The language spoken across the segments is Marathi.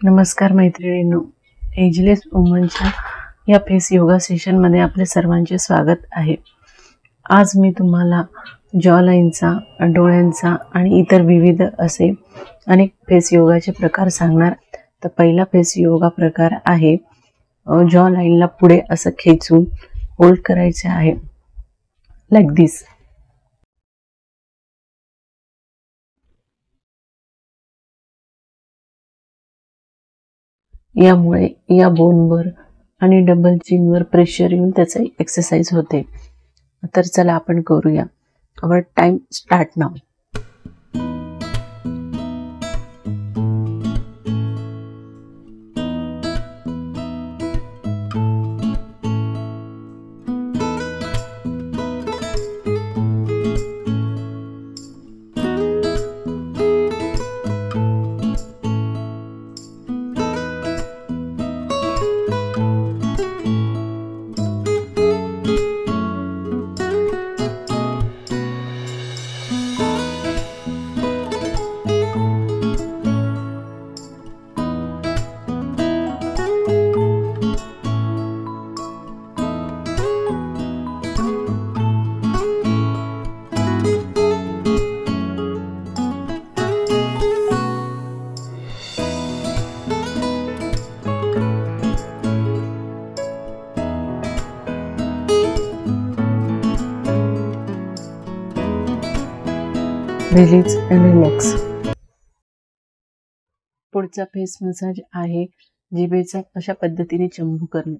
नमस्कार मैत्रिणींनो, एजलेस वुमनच्या या फेस योगा सेशनमध्ये आपले सर्वांचे स्वागत आहे। आज मी तुम्हाला जॉ लाईनचा, डोळ्यांचा आणि इतर विविध असे अनेक फेस योगाचे प्रकार सांगणार। तर पहिला फेस योगा प्रकार आहे जॉ लाईनला पुढे असं खेचून होल्ड करायचे आहे, लाईक दिस। यामुळे या बोनवर आणि डबल चिनवर प्रेशर येऊन त्याचा एक्सरसाइज होते। तर चला आपण करूया। Our time start now. Relax and relax. पुढचा फेस मसाज आहे जिभेचा अशा पद्धतीने चंबू करणे।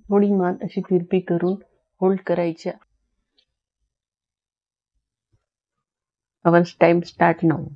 थोडी मान अशी तिरपी करून होल्ड करायची। Our time start now.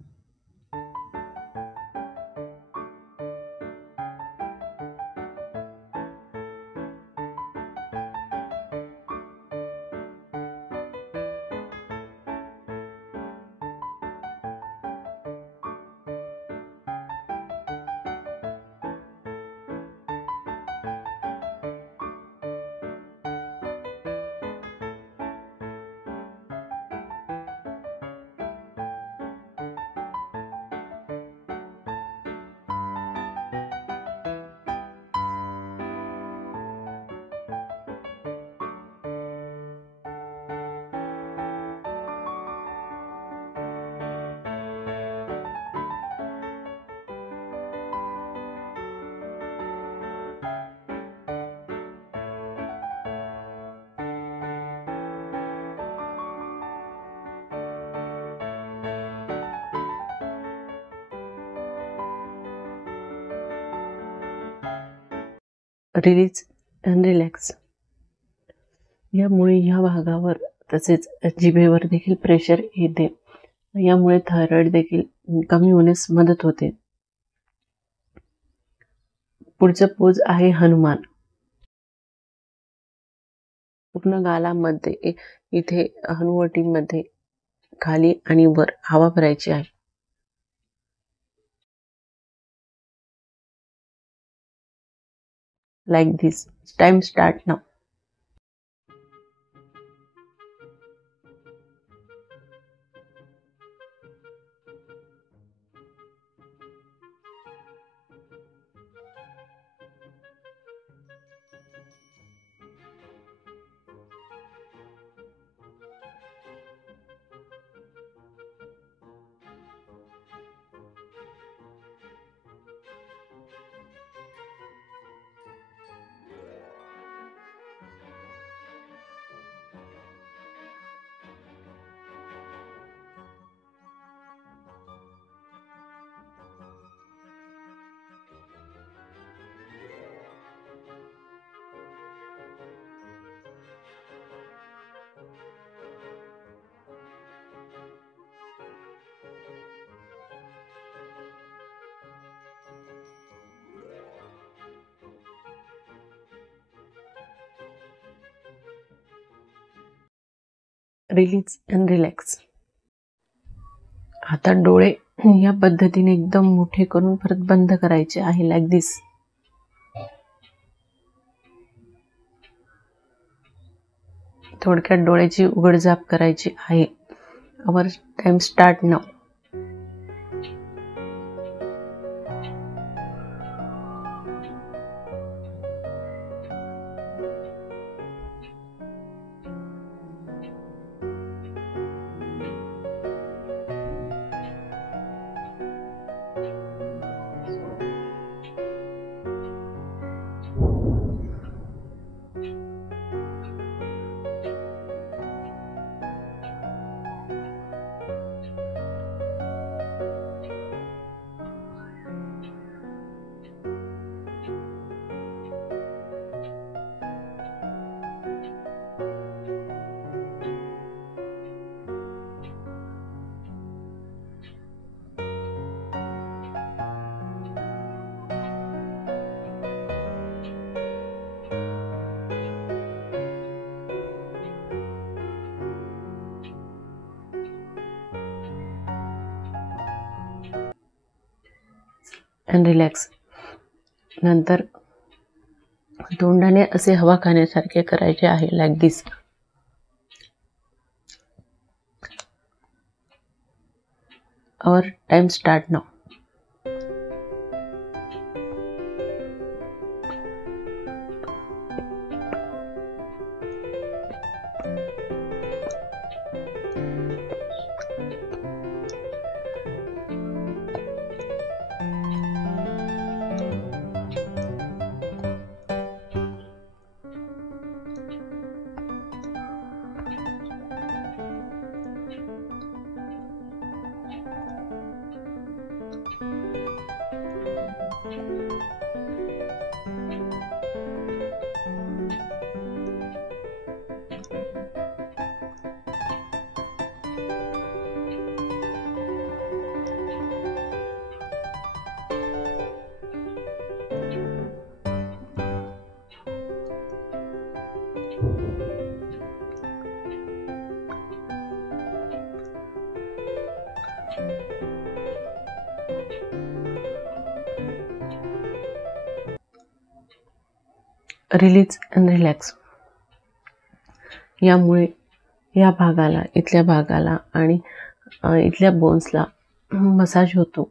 Relax and relax. यामुळे या भागावर तसेच जिभेवर देखील प्रेशर येते। यामुळे थायरॉइड देखील कमी होण्यास मदत होते। पुढचा पोज आहे हनुमान। पूर्ण गालामध्ये इथे हनुवटीमध्ये खाली आणि वर हवा भरायची आहे। Like this. Time start now. Relax and relax. आता डोळे या पद्धतीने एकदम मोठे करून परत बंद करायचे आहे, लाईक दिस। थोडक्यात डोळ्याची उघडझाप करायची आहे। Our time start now. And relax. नंतर तोंडाने असे हवा खाण्यासारखे करायचे आहे, like this. Our time start now. Release and relax. यामुळे या भागाला, इथल्या भागाला आणि इथल्या बोन्सला मसाज होतो.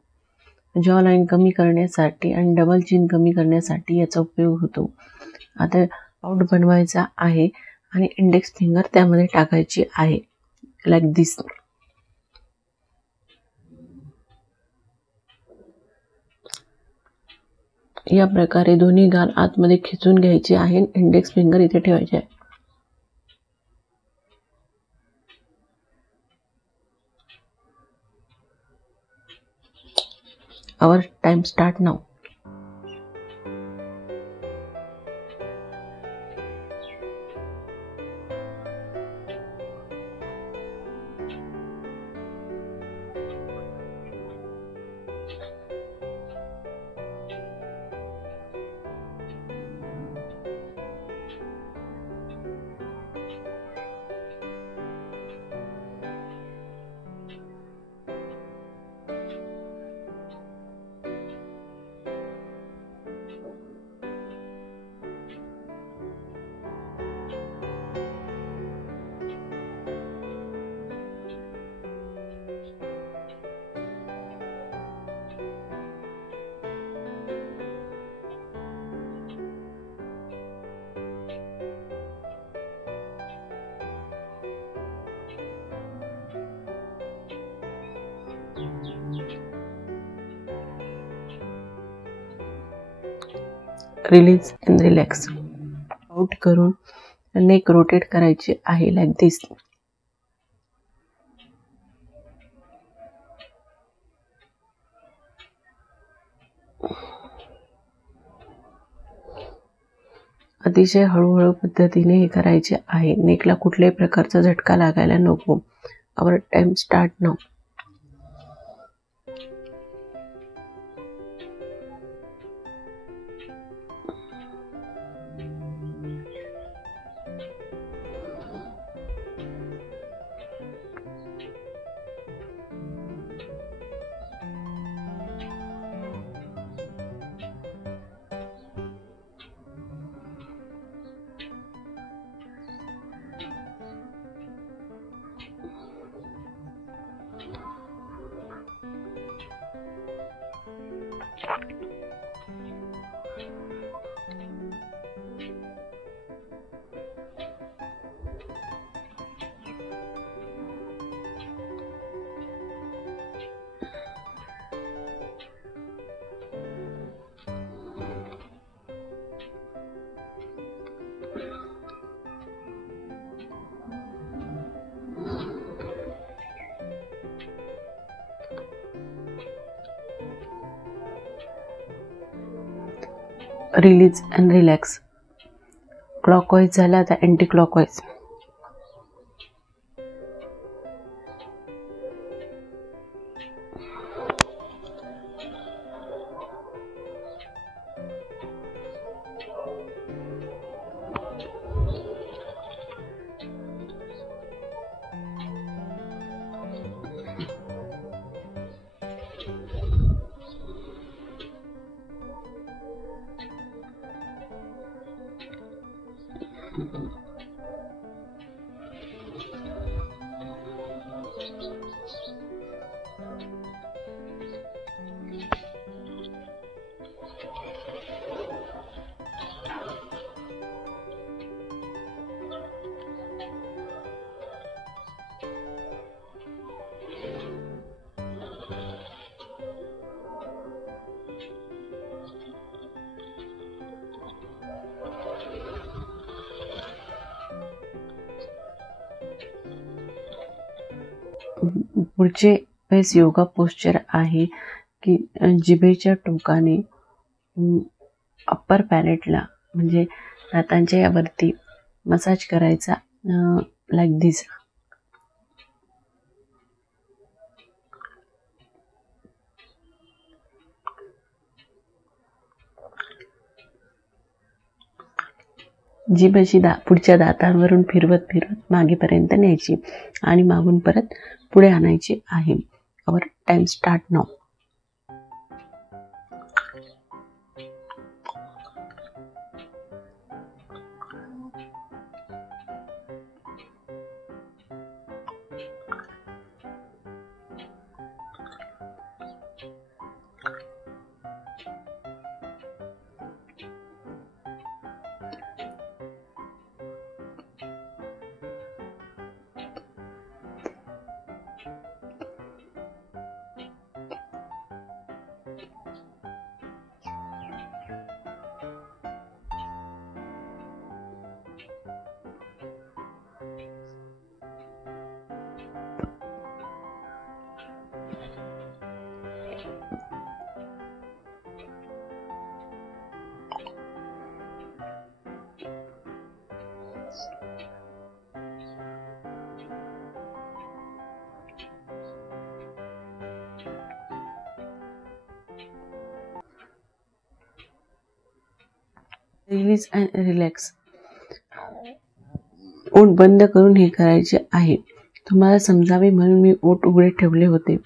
जॉ लाईन कमी करण्यासाठी आणि डबल चिन कमी करण्यासाठी याचा उपयोग होतो. आता पाऊट बनवायचा आहे आणि इंडेक्स फिंगर त्यामध्ये टाकायची आहे, लाईक दिस. या प्रकारे दोन्ही गाल आतमध्ये खेचून घ्यायचे आहे, इंडेक्स फिंगर इथे ठेवायचे आहे. Our time start now. Release and relax. Out करून नेक रोटेट करायची आहे, लाईक दिस. अतिशय हळूहळू पद्धतीने हे करायचे आहे. नेकला कुठल्याही प्रकारचा झटका लागायला नको. Our time start now. Release and relax. Clockwise झाला, आता अँटी क्लॉकवाईज. पुढचे फेस योगा पोस्चर आहे की जिभेच्या टोकाने अप्पर पॅलेटला म्हणजे दातांच्या यावरती मसाज करायचा लाईक दिस. जीभ अशी पुढच्या दातांवरून फिरवत फिरवत मागेपर्यंत न्यायची आणि मागून परत पुढे आणायची आहे. Our time start now. Release and relax. ओठ बंद करून हे करायचे आहे. तुम्हाला समजावे म्हणून मी ओठ उघडे ठेवले होते,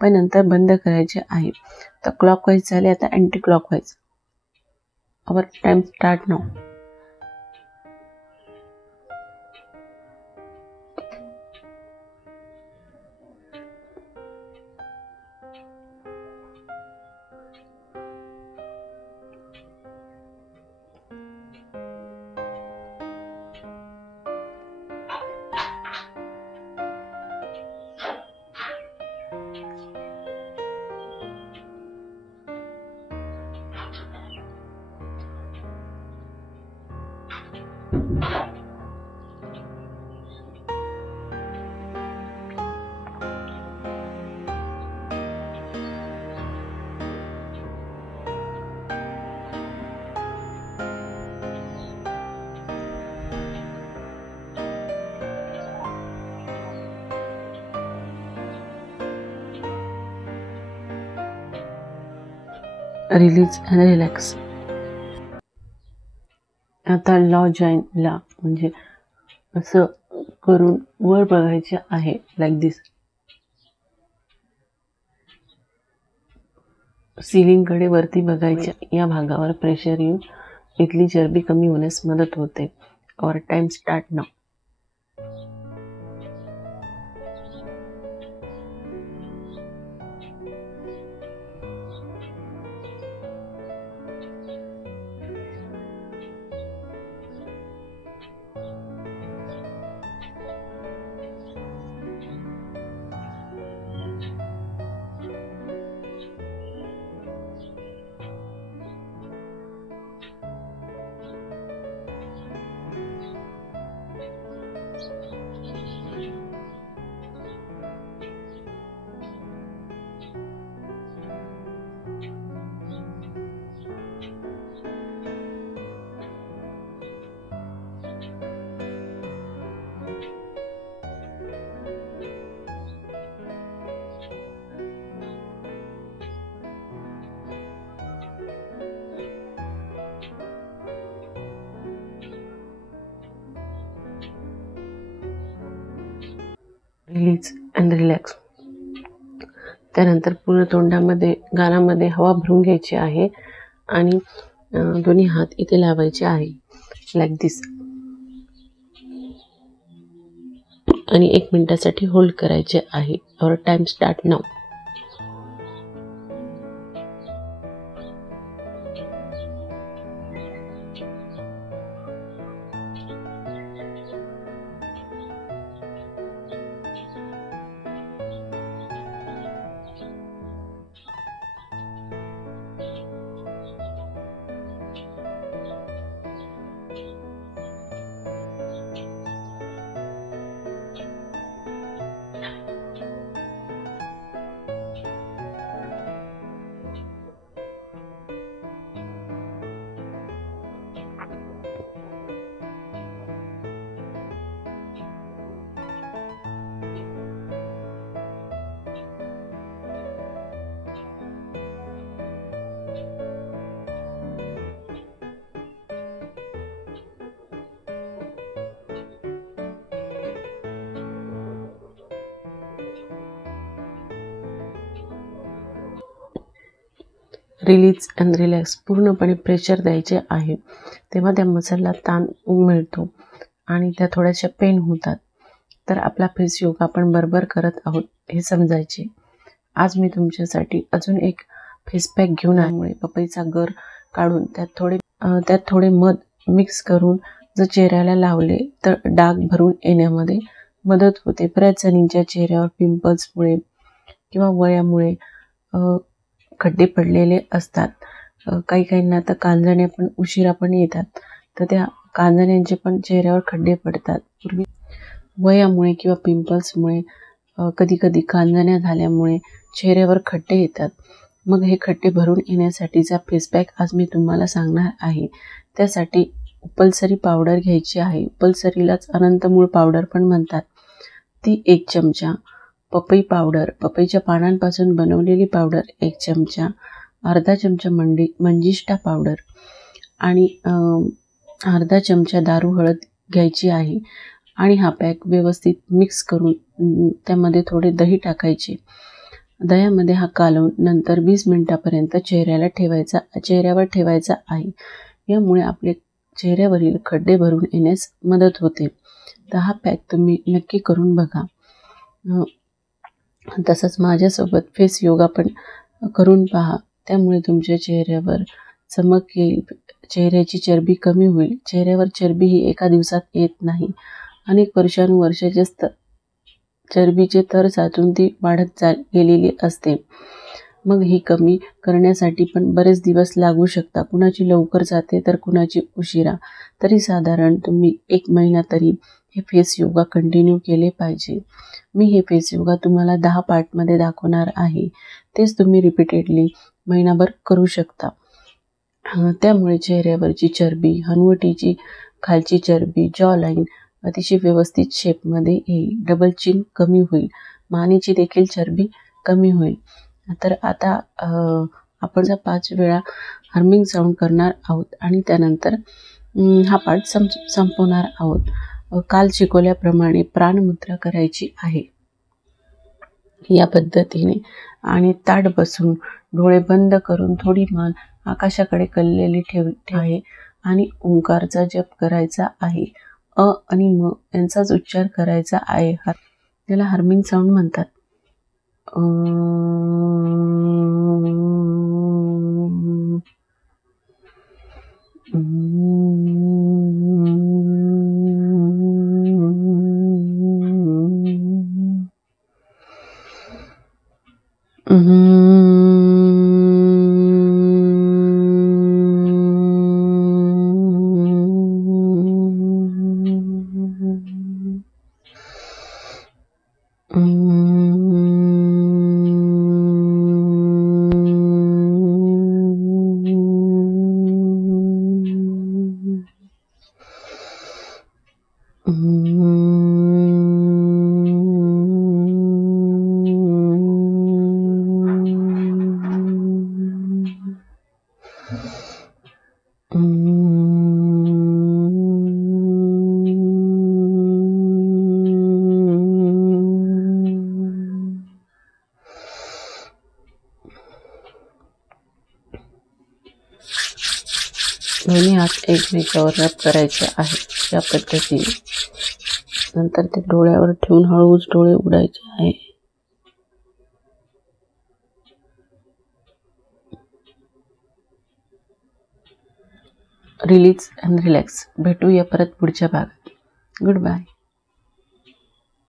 पण नंतर बंद करायचे आहे. तर क्लॉकवाईज झाले, आता anti clockwise. Our time start now. Release and relax. आता लॉ जॉईनला म्हणजे असं करून वर बघायचे आहे लाईक दिस. सिलिंगकडे वरती बघायचे. या भागावर प्रेशर येऊन इथली चरबी कमी होण्यास मदत होते. और time start now. Release and relax. त्यानंतर पूर्ण तोंडामध्ये गालामध्ये हवा भरून घ्यायची आहे आणि दोन्ही हात इथे लावायचे आहे लाईक दिस. आणि 1 मिनिटासाठी होल्ड करायचे आहे. और time start now. Release and relax. पूर्णपणे प्रेशर द्यायचे आहे, तेव्हा त्या मसलला ताण मिळतो आणि त्या थोड्याशा पेन होतात. तर आपला फेस योगा आपण बरोबर करत आहोत हे समजायचे. आज मी तुमच्यासाठी अजून एक फेस पॅक घेऊन आल्यामुळे पपईचा गर काढून त्यात थोडे मध मिक्स करून जर चेहऱ्याला लावले तर डाग भरून येण्यामध्ये मदत होते. बऱ्याच जणींच्या चेहऱ्यावर पिंपल्समुळे किंवा वयामुळे खड्डे पडलेले असतात. काही काहींना तर कांजण्या पण उशिरा पण येतात, तर त्या कांजण्यांचे पण चेहऱ्यावर खड्डे पडतात. पूर्वी वयामुळे किंवा पिंपल्समुळे कधी कधी कांजण्या झाल्यामुळे चेहऱ्यावर खड्डे येतात. मग हे खड्डे भरून येण्यासाठीचा फेस पॅक आज मी तुम्हाला सांगणार आहे. त्यासाठी उपलसरी पावडर घ्यायची आहे. उपलसरीलाच अनंतमूळ पावडर पण म्हणतात. ती 1 चमचा. पपई पावडर, पपईच्या पानांपासून बनवलेली पावडर 1 चमचा. अर्धा चमचा मंजिष्ठा पावडर आणि अर्धा चमचा दारू हळद घ्यायची आहे. आणि हा पॅक व्यवस्थित मिक्स करून त्यामध्ये थोडे दही टाकायचे. दह्यामध्ये हा कालवून नंतर 20 मिनिटापर्यंत चेहऱ्यावर ठेवायचा आहे. यामुळे आपले चेहऱ्यावरील खड्डे भरून येण्यास मदत होते. तर हा पॅक तुम्ही नक्की करून बघा. तसंच माझ्यासोबत फेस योगा पण करून पहा. त्यामुळे तुमच्या चेहऱ्यावर चमक येईल, चेहऱ्याची चरबी कमी होईल. चेहऱ्यावर चरबी ही एका दिवसात येत नाही. अनेक वर्षानुवर्षे चरबीचे थर साचून ती वाढत गेलेली असते. मग ही कमी करण्यासाठी पण बरेच दिवस लागू शकतात. कुणाची लवकर जाते तर कुणाची उशिरा. तरी साधारण तुम्ही 1 महिना तरी हे फेस योगा कंटिन्यू केले पाहिजे. मी हे फेस योगा तुम्हाला 10 पार्टमध्ये दाखवणार आहे. तेच तुम्ही रिपीटेडली महिनाभर करू शकता. त्यामुळे चेहऱ्यावरची चरबी, हनुवटीची खालची चरबी, जॉ लाईन अतिशय व्यवस्थित शेपमध्ये येईल. डबल चिन कमी होईल. मानेची देखील चरबी कमी होईल. तर आता आपण 5 वेळा हर्मिंग साऊंड करणार आहोत आणि त्यानंतर हा पार्ट संपवणार आहोत. काल शिकवल्याप्रमाणे प्राणमुद्रा करायची आहे. या पद्धतीने आणि ताठ बसून डोळे बंद करून थोडी मान आकाशाकडे कललेली ठेवली आहे आणि ओंकारचा जप करायचा आहे. अ आणि म यांचाच उच्चार करायचा आहे. त्याला हर्मिंग साऊंड म्हणतात. दोन्ही हात एकमेकावर रब करायचे आहेत. या पद्धतीने नंतर ते डोळ्यावर ठेवून हळूच डोळे उघडायचे आहे. Relax and relax. भेटूया परत पुढच्या भागात. Good bye.